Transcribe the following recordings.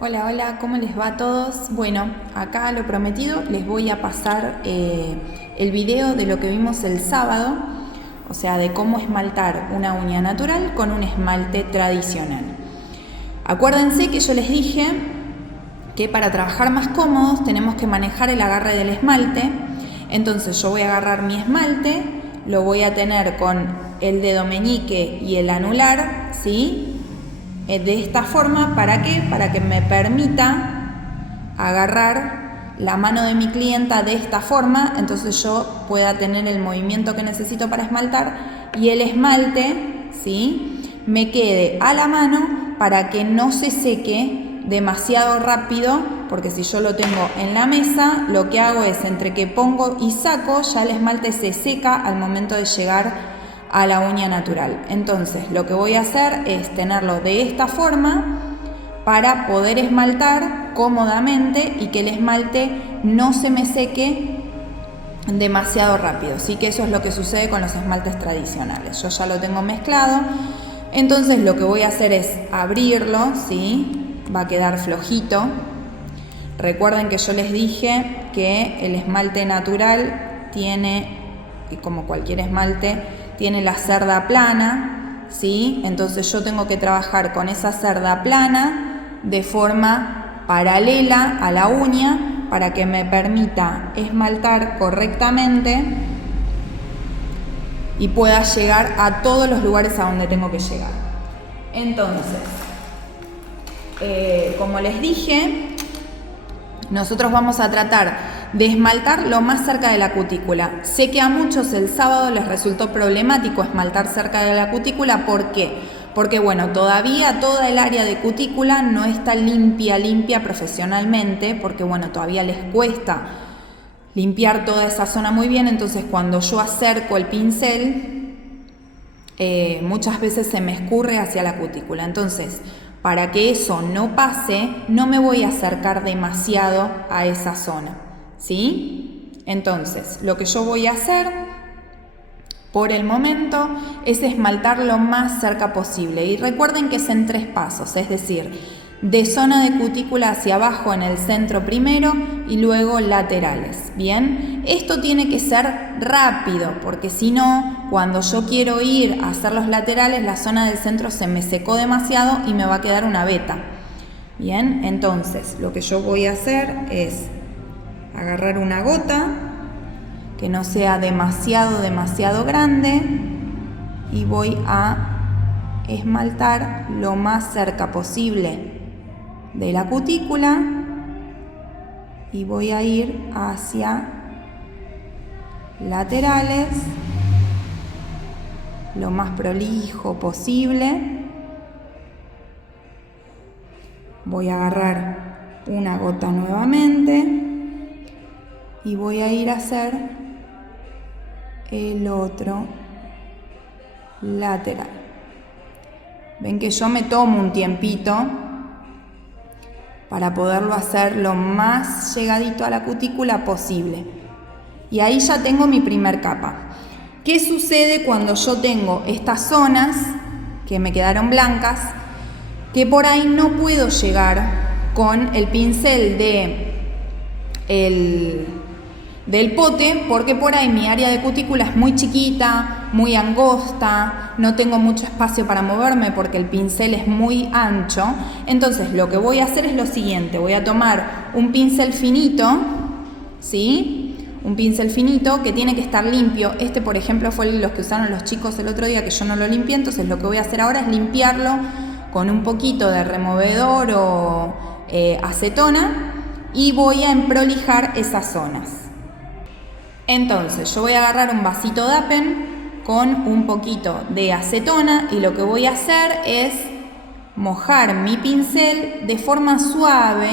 Hola, hola, ¿cómo les va a todos? Bueno, acá lo prometido, les voy a pasar el video de lo que vimos el sábado, o sea, de cómo esmaltar una uña natural con un esmalte tradicional. Acuérdense que yo les dije que para trabajar más cómodos tenemos que manejar el agarre del esmalte. Entonces yo voy a agarrar mi esmalte, lo voy a tener con el dedo meñique y el anular, ¿sí? De esta forma, ¿para qué? Para que me permita agarrar la mano de mi clienta de esta forma, entonces yo pueda tener el movimiento que necesito para esmaltar y el esmalte, ¿sí?, me quede a la mano para que no se seque demasiado rápido, porque si yo lo tengo en la mesa, lo que hago es, entre que pongo y saco, ya el esmalte se seca al momento de llegar a la uña natural. Entonces lo que voy a hacer es tenerlo de esta forma para poder esmaltar cómodamente y que el esmalte no se me seque demasiado rápido. Así que eso es lo que sucede con los esmaltes tradicionales. Yo ya lo tengo mezclado, entonces lo que voy a hacer es abrirlo, ¿sí? Va a quedar flojito. Recuerden que yo les dije que el esmalte natural tiene, y como cualquier esmalte, tiene la cerda plana, ¿sí? Entonces yo tengo que trabajar con esa cerda plana de forma paralela a la uña para que me permita esmaltar correctamente y pueda llegar a todos los lugares a donde tengo que llegar. Entonces, como les dije, nosotros vamos a tratar de esmaltar lo más cerca de la cutícula. Sé que a muchos el sábado les resultó problemático esmaltar cerca de la cutícula. ¿Por qué? Porque bueno, todavía toda el área de cutícula no está limpia profesionalmente, porque bueno, todavía les cuesta limpiar toda esa zona muy bien. Entonces cuando yo acerco el pincel, muchas veces se me escurre hacia la cutícula. Entonces, para que eso no pase, no me voy a acercar demasiado a esa zona, ¿sí? Entonces, lo que yo voy a hacer por el momento es esmaltar lo más cerca posible. Y recuerden que es en 3 pasos, es decir, de zona de cutícula hacia abajo en el centro primero y luego laterales. Bien, esto tiene que ser rápido porque si no, cuando yo quiero ir a hacer los laterales, la zona del centro se me secó demasiado y me va a quedar una veta. Bien, entonces lo que yo voy a hacer es agarrar una gota que no sea demasiado grande y voy a esmaltar lo más cerca posible de la cutícula y voy a ir hacia laterales lo más prolijo posible. Voy a agarrar una gota nuevamente y voy a ir a hacer el otro lateral. Ven que yo me tomo un tiempito para poderlo hacer lo más llegadito a la cutícula posible. Y ahí ya tengo mi primer capa. ¿Qué sucede cuando yo tengo estas zonas que me quedaron blancas, que por ahí no puedo llegar con el pincel del pote, porque por ahí mi área de cutícula es muy chiquita, muy angosta, no tengo mucho espacio para moverme porque el pincel es muy ancho? Entonces lo que voy a hacer es lo siguiente: voy a tomar un pincel finito, ¿sí? Un pincel finito que tiene que estar limpio. Este, por ejemplo, fue los que usaron los chicos el otro día, que yo no lo limpié. Entonces lo que voy a hacer ahora es limpiarlo con un poquito de removedor o acetona y voy a emprolijar esas zonas. Entonces yo voy a agarrar un vasito de Apen con un poquito de acetona y lo que voy a hacer es mojar mi pincel de forma suave,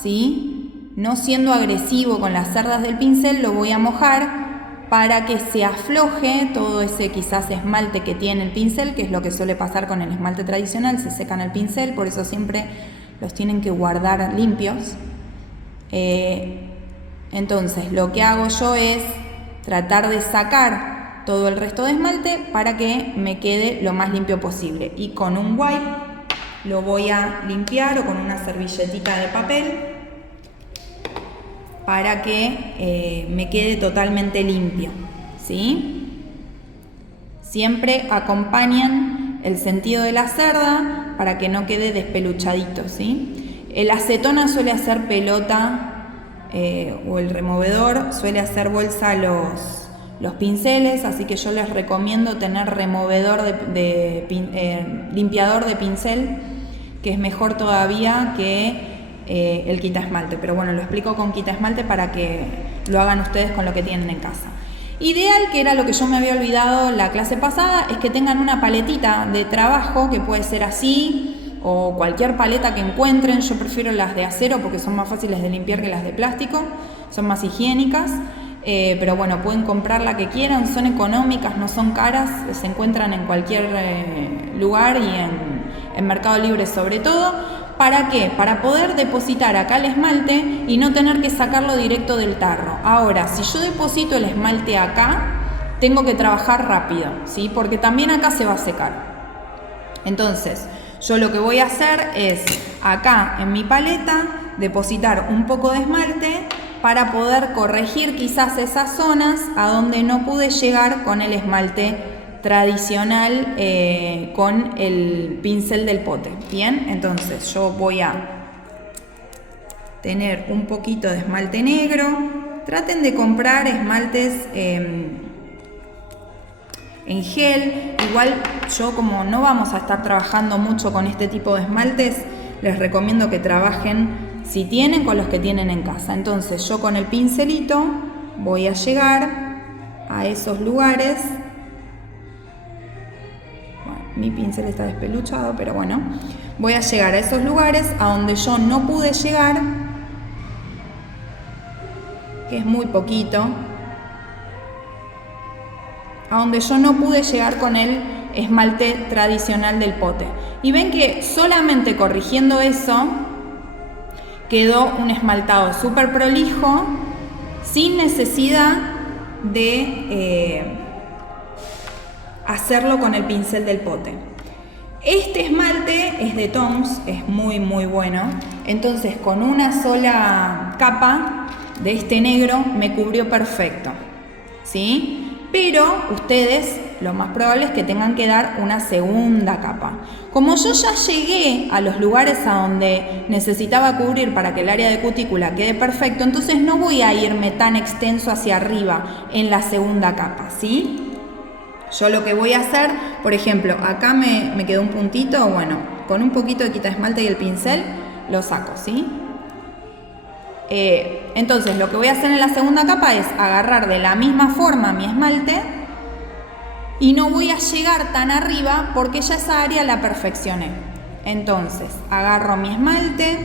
¿sí? No siendo agresivo con las cerdas del pincel, lo voy a mojar para que se afloje todo ese quizás esmalte que tiene el pincel, que es lo que suele pasar con el esmalte tradicional, se secan el pincel, por eso siempre los tienen que guardar limpios. Entonces lo que hago yo es tratar de sacar todo el resto de esmalte para que me quede lo más limpio posible, y con un wipe lo voy a limpiar o con una servilletita de papel para que me quede totalmente limpio, ¿sí? Siempre acompañan el sentido de la cerda para que no quede despeluchadito, ¿sí? El acetona suele hacer pelota o el removedor suele hacer bolsa los pinceles, así que yo les recomiendo tener removedor limpiador de pincel, que es mejor todavía que el quita esmalte, pero bueno, lo explico con quita esmalte para que lo hagan ustedes con lo que tienen en casa. Ideal, que era lo que yo me había olvidado la clase pasada, es que tengan una paletita de trabajo, que puede ser así, o cualquier paleta que encuentren. Yo prefiero las de acero porque son más fáciles de limpiar que las de plástico, son más higiénicas, pero bueno, pueden comprar la que quieran, son económicas, no son caras, se encuentran en cualquier lugar y en Mercado Libre sobre todo. ¿Para qué? Para poder depositar acá el esmalte y no tener que sacarlo directo del tarro. Ahora, si yo deposito el esmalte acá, tengo que trabajar rápido, ¿sí? Porque también acá se va a secar. Entonces, yo lo que voy a hacer es, acá en mi paleta, depositar un poco de esmalte para poder corregir quizás esas zonas a donde no pude llegar con el esmalte tradicional con el pincel del pote. Bien, entonces yo voy a tener un poquito de esmalte negro. Traten de comprar esmaltes en gel. Igual yo, como no vamos a estar trabajando mucho con este tipo de esmaltes, les recomiendo que trabajen, si tienen, con los que tienen en casa. Entonces yo con el pincelito voy a llegar a esos lugares. Mi pincel está despeluchado, pero bueno, voy a llegar a esos lugares a donde yo no pude llegar, que es muy poquito, a donde yo no pude llegar con el esmalte tradicional del pote. Y ven que solamente corrigiendo eso quedó un esmaltado súper prolijo, sin necesidad de hacerlo con el pincel del pote. Este esmalte es de Toms, es muy bueno, entonces con una sola capa de este negro me cubrió perfecto, ¿sí? Pero ustedes lo más probable es que tengan que dar una segunda capa. Como yo ya llegué a los lugares a donde necesitaba cubrir para que el área de cutícula quede perfecto, entonces no voy a irme tan extenso hacia arriba en la segunda capa, ¿sí? Yo lo que voy a hacer, por ejemplo, acá me quedó un puntito, bueno, con un poquito de quita esmalte y el pincel lo saco, ¿sí? Entonces lo que voy a hacer en la segunda capa es agarrar de la misma forma mi esmalte y no voy a llegar tan arriba porque ya esa área la perfeccioné. Entonces agarro mi esmalte,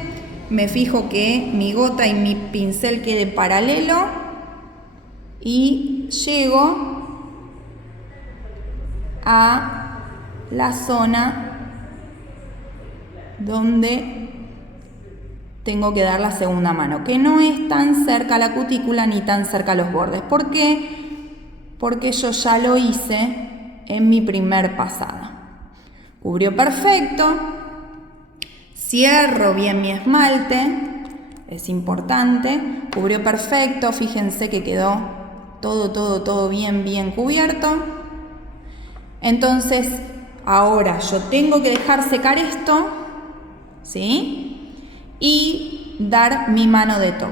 me fijo que mi gota y mi pincel quede paralelo y llego a la zona donde tengo que dar la segunda mano, que no es tan cerca a la cutícula ni tan cerca a los bordes. ¿Por qué? Porque yo ya lo hice en mi primer pasada. Cubrió perfecto, cierro bien mi esmalte, es importante, cubrió perfecto, fíjense que quedó todo bien cubierto. Entonces, ahora yo tengo que dejar secar esto, ¿sí? Y dar mi mano de top.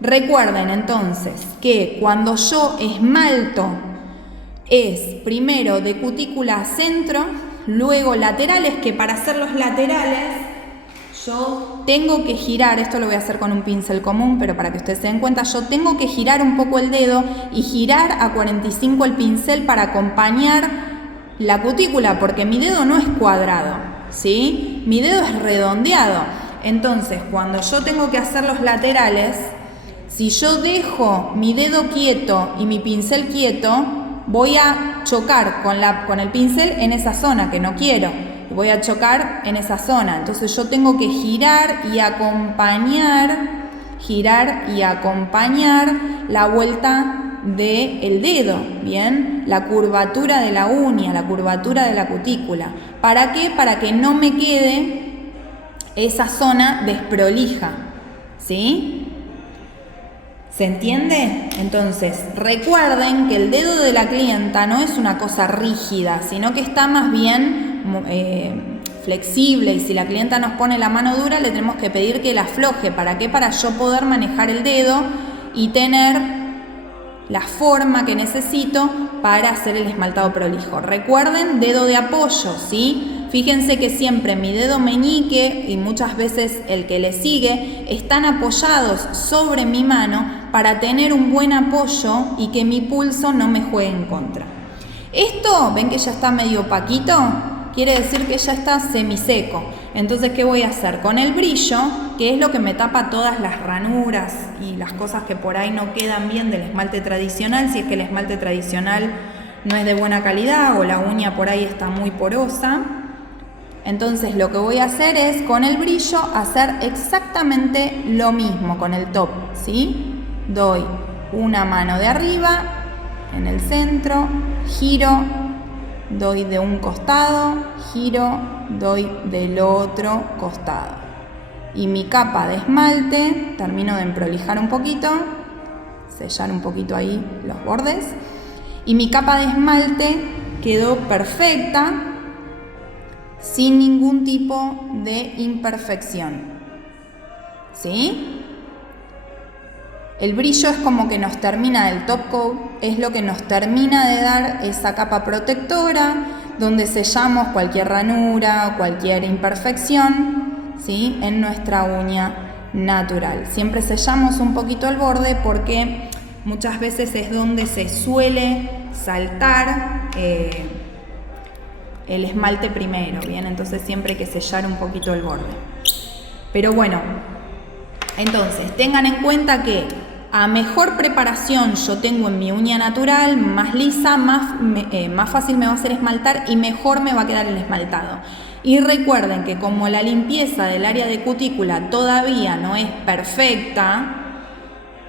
Recuerden entonces que cuando yo esmalto es primero de cutícula a centro, luego laterales, que para hacer los laterales yo tengo que girar, esto lo voy a hacer con un pincel común, pero para que ustedes se den cuenta, yo tengo que girar un poco el dedo y girar a 45 el pincel para acompañar la cutícula, porque mi dedo no es cuadrado, ¿sí? Mi dedo es redondeado. Entonces, cuando yo tengo que hacer los laterales, si yo dejo mi dedo quieto y mi pincel quieto, voy a chocar con el pincel en esa zona que no quiero. Voy a chocar en esa zona. Entonces yo tengo que girar y acompañar la vuelta del dedo, ¿bien? La curvatura de la uña, la curvatura de la cutícula. ¿Para qué? Para que no me quede esa zona desprolija, ¿sí? ¿Se entiende? Entonces, recuerden que el dedo de la clienta no es una cosa rígida, sino que está más bien flexible, y si la clienta nos pone la mano dura, le tenemos que pedir que la afloje. ¿Para qué? Para yo poder manejar el dedo y tener la forma que necesito para hacer el esmaltado prolijo. Recuerden, dedo de apoyo, ¿sí? Fíjense que siempre mi dedo meñique y muchas veces el que le sigue están apoyados sobre mi mano para tener un buen apoyo y que mi pulso no me juegue en contra. Esto, ven que ya está medio opaquito, quiere decir que ya está semiseco. Entonces, ¿qué voy a hacer? Con el brillo, que es lo que me tapa todas las ranuras y las cosas que por ahí no quedan bien del esmalte tradicional, si es que el esmalte tradicional no es de buena calidad o la uña por ahí está muy porosa. Entonces lo que voy a hacer es, con el brillo, hacer exactamente lo mismo con el top, ¿sí? Doy una mano de arriba, en el centro, giro, doy de un costado, giro, doy del otro costado. Y mi capa de esmalte, termino de emprolijar un poquito, sellar un poquito ahí los bordes, y mi capa de esmalte quedó perfecta, sin ningún tipo de imperfección, ¿sí? El brillo es como que nos termina, el top coat es lo que nos termina de dar esa capa protectora, donde sellamos cualquier ranura, cualquier imperfección, ¿sí? En nuestra uña natural. Siempre sellamos un poquito el borde porque muchas veces es donde se suele saltar el esmalte primero, ¿bien? Entonces siempre hay que sellar un poquito el borde. Pero bueno, entonces tengan en cuenta que a mejor preparación yo tengo en mi uña natural, más lisa, más fácil me va a hacer esmaltar y mejor me va a quedar el esmaltado. Y recuerden que como la limpieza del área de cutícula todavía no es perfecta,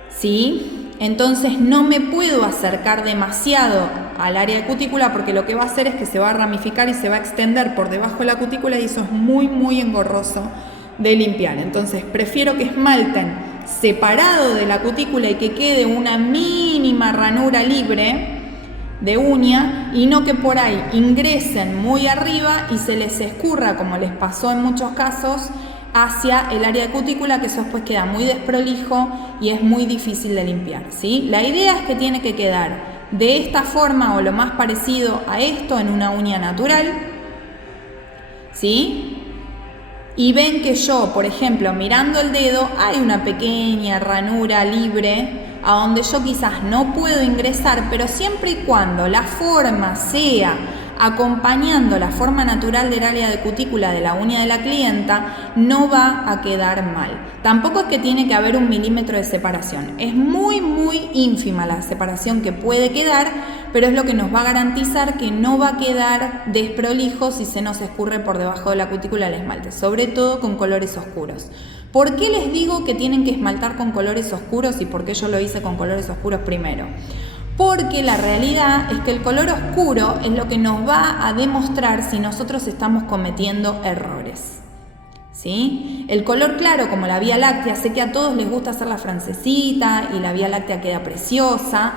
¿sí? Entonces no me puedo acercar demasiado al área de cutícula porque lo que va a hacer es que se va a ramificar y se va a extender por debajo de la cutícula y eso es muy muy engorroso de limpiar. Entonces prefiero que esmalten separado de la cutícula y que quede una mínima ranura libre de uña y no que por ahí ingresen muy arriba y se les escurra, como les pasó en muchos casos, hacia el área de cutícula, que eso después queda muy desprolijo y es muy difícil de limpiar, ¿sí? La idea es que tiene que quedar de esta forma o lo más parecido a esto en una uña natural, ¿sí? Y ven que yo, por ejemplo, mirando el dedo, hay una pequeña ranura libre a donde yo quizás no puedo ingresar, pero siempre y cuando la forma sea acompañando la forma natural del área de cutícula de la uña de la clienta, no va a quedar mal. Tampoco es que tiene que haber 1 milímetro de separación. Es muy, muy ínfima la separación que puede quedar, pero es lo que nos va a garantizar que no va a quedar desprolijo si se nos escurre por debajo de la cutícula el esmalte, sobre todo con colores oscuros. ¿Por qué les digo que tienen que esmaltar con colores oscuros y por qué yo lo hice con colores oscuros primero? Porque la realidad es que el color oscuro es lo que nos va a demostrar si nosotros estamos cometiendo errores, ¿sí? El color claro, como la Vía Láctea, sé que a todos les gusta hacer la francesita y la Vía Láctea queda preciosa,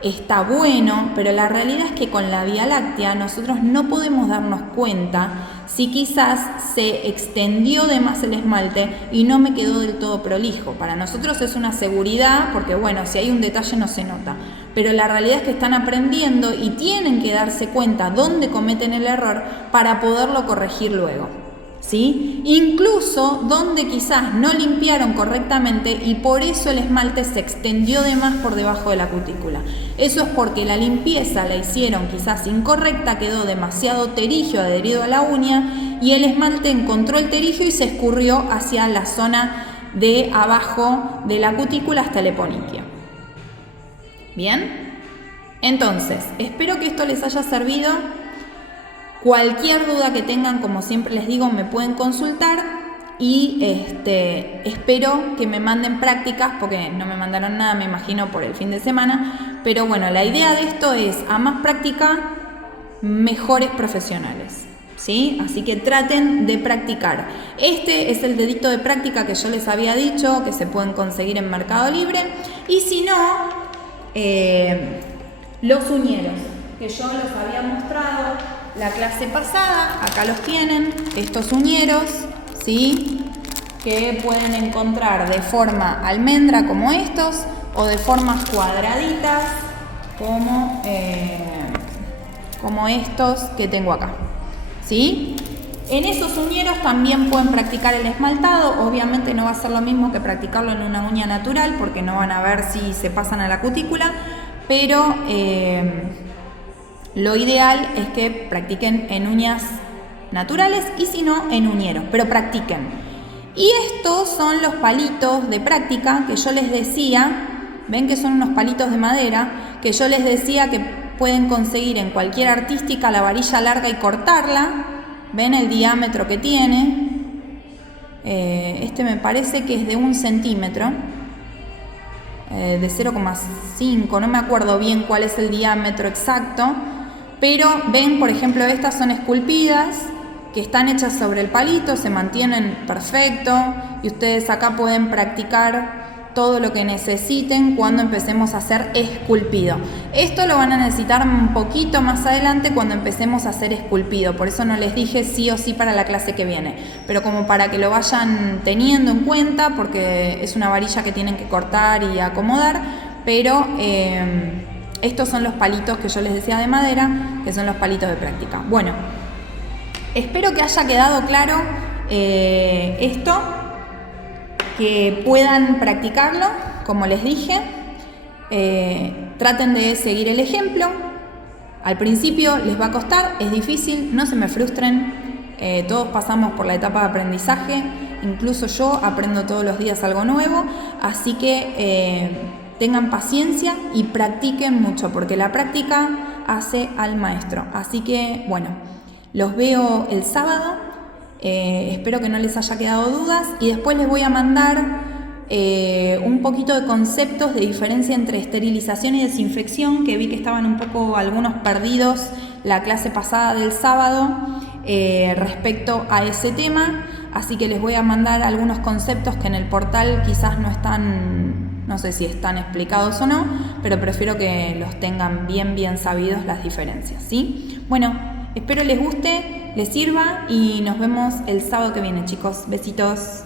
está bueno, pero la realidad es que con la Vía Láctea nosotros no podemos darnos cuenta si quizás se extendió de más el esmalte y no me quedó del todo prolijo. Para nosotros es una seguridad porque, bueno, si hay un detalle no se nota. Pero la realidad es que están aprendiendo y tienen que darse cuenta dónde cometen el error para poderlo corregir luego, ¿sí? Incluso donde quizás no limpiaron correctamente y por eso el esmalte se extendió de más por debajo de la cutícula. Eso es porque la limpieza la hicieron quizás incorrecta, quedó demasiado terigio adherido a la uña y el esmalte encontró el terigio y se escurrió hacia la zona de abajo de la cutícula hasta el eponiquio. ¿Bien? Entonces, espero que esto les haya servido. Cualquier duda que tengan, como siempre les digo, me pueden consultar y espero que me manden prácticas, porque no me mandaron nada, me imagino, por el fin de semana, pero bueno, la idea de esto es, a más práctica, mejores profesionales, ¿sí? Así que traten de practicar. Este es el dedito de práctica que yo les había dicho, que se pueden conseguir en Mercado Libre. Y si no, los uñeros, que yo los había mostrado la clase pasada, acá los tienen, estos uñeros, ¿sí? Que pueden encontrar de forma almendra como estos, o de formas cuadraditas como estos que tengo acá, ¿sí? En esos uñeros también pueden practicar el esmaltado. Obviamente no va a ser lo mismo que practicarlo en una uña natural, porque no van a ver si se pasan a la cutícula, pero lo ideal es que practiquen en uñas naturales y si no, en uñeros, pero practiquen. Y estos son los palitos de práctica que yo les decía. Ven que son unos palitos de madera que yo les decía que pueden conseguir en cualquier artística, la varilla larga y cortarla. Ven el diámetro que tiene. Este me parece que es de 1 centímetro, de 0,5, no me acuerdo bien cuál es el diámetro exacto. Pero ven, por ejemplo, estas son esculpidas, que están hechas sobre el palito, se mantienen perfecto y ustedes acá pueden practicar todo lo que necesiten cuando empecemos a hacer esculpido. Esto lo van a necesitar un poquito más adelante cuando empecemos a hacer esculpido, por eso no les dije sí o sí para la clase que viene, pero como para que lo vayan teniendo en cuenta, porque es una varilla que tienen que cortar y acomodar, pero estos son los palitos que yo les decía de madera, que son los palitos de práctica. Bueno, espero que haya quedado claro esto, que puedan practicarlo, como les dije. Traten de seguir el ejemplo. Al principio les va a costar, es difícil, no se me frustren. Todos pasamos por la etapa de aprendizaje, incluso yo aprendo todos los días algo nuevo, así que tengan paciencia y practiquen mucho, porque la práctica hace al maestro. Así que, bueno, los veo el sábado. Espero que no les haya quedado dudas y después les voy a mandar un poquito de conceptos de diferencia entre esterilización y desinfección, que vi que estaban un poco algunos perdidos la clase pasada del sábado respecto a ese tema, así que les voy a mandar algunos conceptos que en el portal quizás no están, no sé si están explicados o no, pero prefiero que los tengan bien sabidos las diferencias, ¿sí? Bueno, espero les guste, les sirva y nos vemos el sábado que viene, chicos. Besitos.